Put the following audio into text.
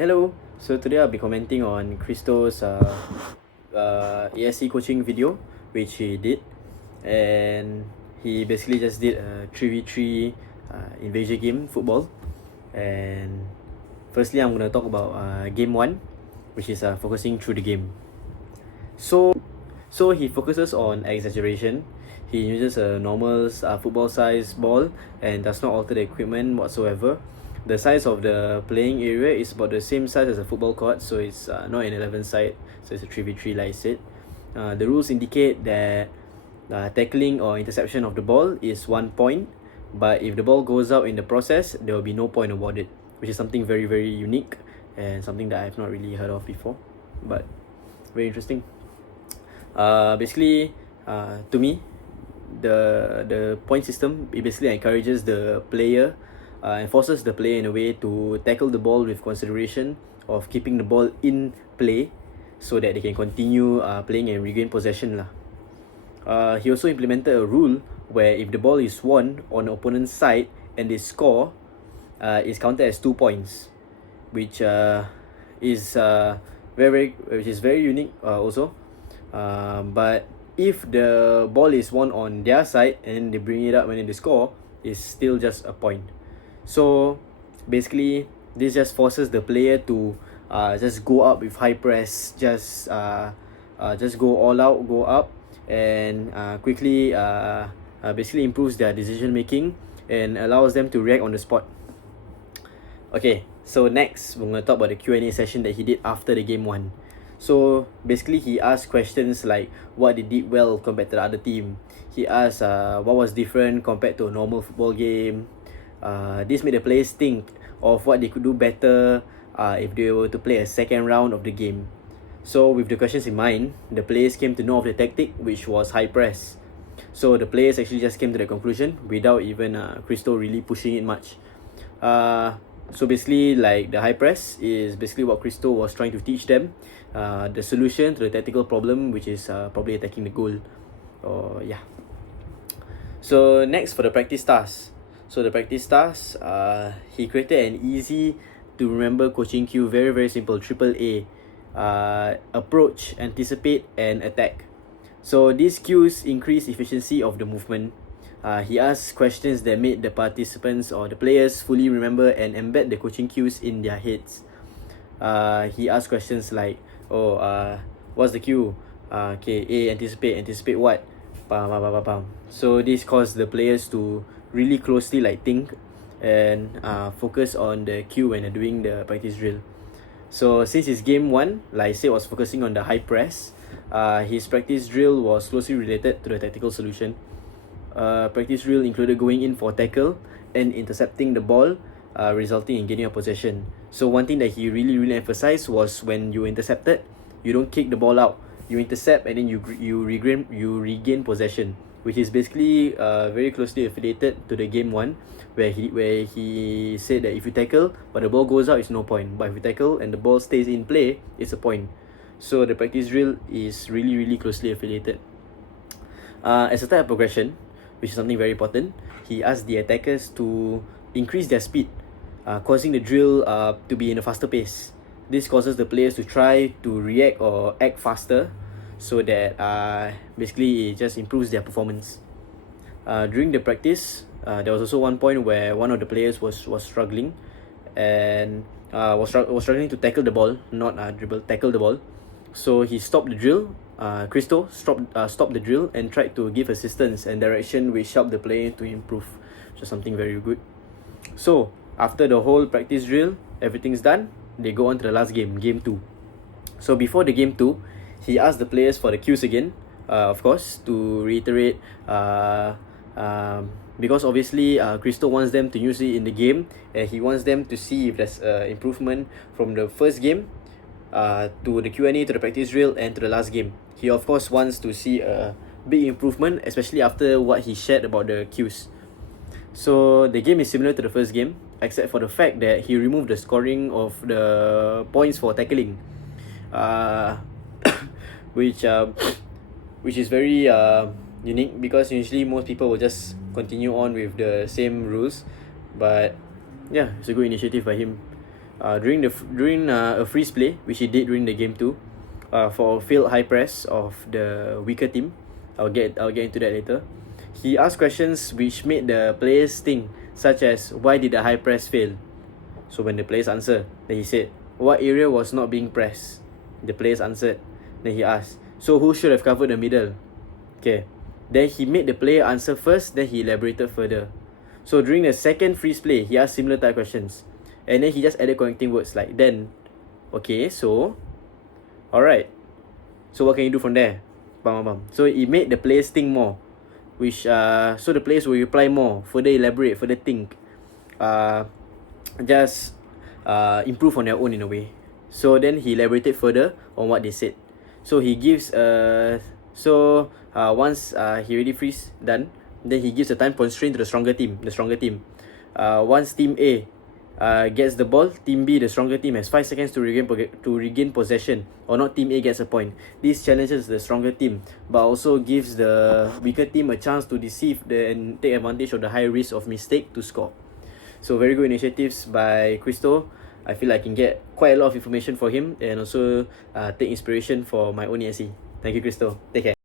Hello, so today I'll be commenting on Christo's ESE coaching video, which he did, and he basically just did a 3v3 invasion game football. And firstly, I'm gonna talk about game 1, which is focusing through the game. So he focuses on exaggeration. He uses a normal football size ball and does not alter the equipment whatsoever. The size of the playing area is about the same size as a football court, so it's not an 11 side, so it's a 3v3 like I said. The rules indicate that tackling or interception of the ball is 1 point, but if the ball goes out in the process, there will be no point awarded, which is something very, very unique and something that I've not really heard of before, but very interesting. Basically, to me, the point system, it basically encourages the player and forces the player in a way to tackle the ball with consideration of keeping the ball in play so that they can continue playing and regain possession lah. He also implemented a rule where if the ball is won on the opponent's side and they score, it's counted as 2 points, which is very unique also. But if the ball is won on their side and they bring it up when they score, it's still just a point. So basically, this just forces the player to just go up with high press, just go all out, go up, and quickly basically improves their decision making and allows them to react on the spot. Okay, so next we're going to talk about the Q&A session that he did after the game 1. So basically, he asked questions like what they did well compared to the other team. He asked what was different compared to a normal football game. This made the players think of what they could do better if they were to play a second round of the game. So with the questions in mind, the players came to know of the tactic, which was high press. So the players actually just came to the conclusion without even Christo really pushing it much. So basically, like, the high press is basically what Christo was trying to teach them, the solution to the tactical problem, which is probably attacking the goal. So next, for the practice tasks. So the practice tasks, he created an easy to remember coaching cue, very, very simple, AAA. Approach, anticipate, and attack. So these cues increase efficiency of the movement. He asked questions that made the participants or the players fully remember and embed the coaching cues in their heads. He asked questions like, what's the cue? Okay, A, anticipate what? So this caused the players to really closely think and focus on the cue when they're doing the practice drill. So since his game 1, like I said, was focusing on the high press, his practice drill was closely related to the tactical solution. Practice drill included going in for tackle and intercepting the ball, resulting in gaining a possession. So one thing that he really emphasized was when you intercepted, you don't kick the ball out, you intercept and then you regain possession, which is basically very closely affiliated to the game 1, where he said that if you tackle but the ball goes out, it's no point, but if you tackle and the ball stays in play, it's a point. So the practice drill is really closely affiliated. As a type of progression, which is something very important, he asked the attackers to increase their speed, causing the drill to be in a faster pace. This causes the players to try to react or act faster, so that basically it just improves their performance. During the practice, there was also one point where one of the players was struggling and was struggling to tackle the ball, not dribble, tackle the ball. So he stopped the drill. Christo stopped the drill and tried to give assistance and direction, which helped the player to improve, which is something very good. So after the whole practice drill, everything's done, they go on to the last game, game 2. So before the game 2, he asked the players for the cues again, of course, to reiterate, because obviously Christo wants them to use it in the game, and he wants them to see if there's improvement from the first game to the Q&A, to the practice drill, and to the last game. He of course wants to see a big improvement, especially after what he shared about the cues. So the game is similar to the first game, except for the fact that he removed the scoring of the points for tackling, which is very unique, because usually most people will just continue on with the same rules. But yeah, it's a good initiative by him. during a freeze play, which he did during the game 2, for failed high press of the weaker team. I'll get into that later. He asked questions which made the players think, such as, why did the high press fail? So when the players answer, then he said, what area was not being pressed? The players answered. Then he asked, so who should have covered the middle? Okay. Then he made the player answer first, then he elaborated further. So during the second freeze play, he asked similar type questions. And then he just added connecting words like, then, okay, so, alright. So what can you do from there? So it made the players think more, which so the players will reply more, further elaborate, further think, just improve on their own in a way. So then he elaborated further on what they said. So he gives once he already freeze done, then he gives a time constraint to the stronger team. Once team A gets the ball, team B, the stronger team, has 5 seconds to regain possession, or not team A gets a point. This challenges the stronger team, but also gives the weaker team a chance to deceive and take advantage of the high risk of mistake to score. So very good initiatives by Christo. I feel I can get quite a lot of information for him, and also take inspiration for my own ESE. Thank you, Christo. Take care.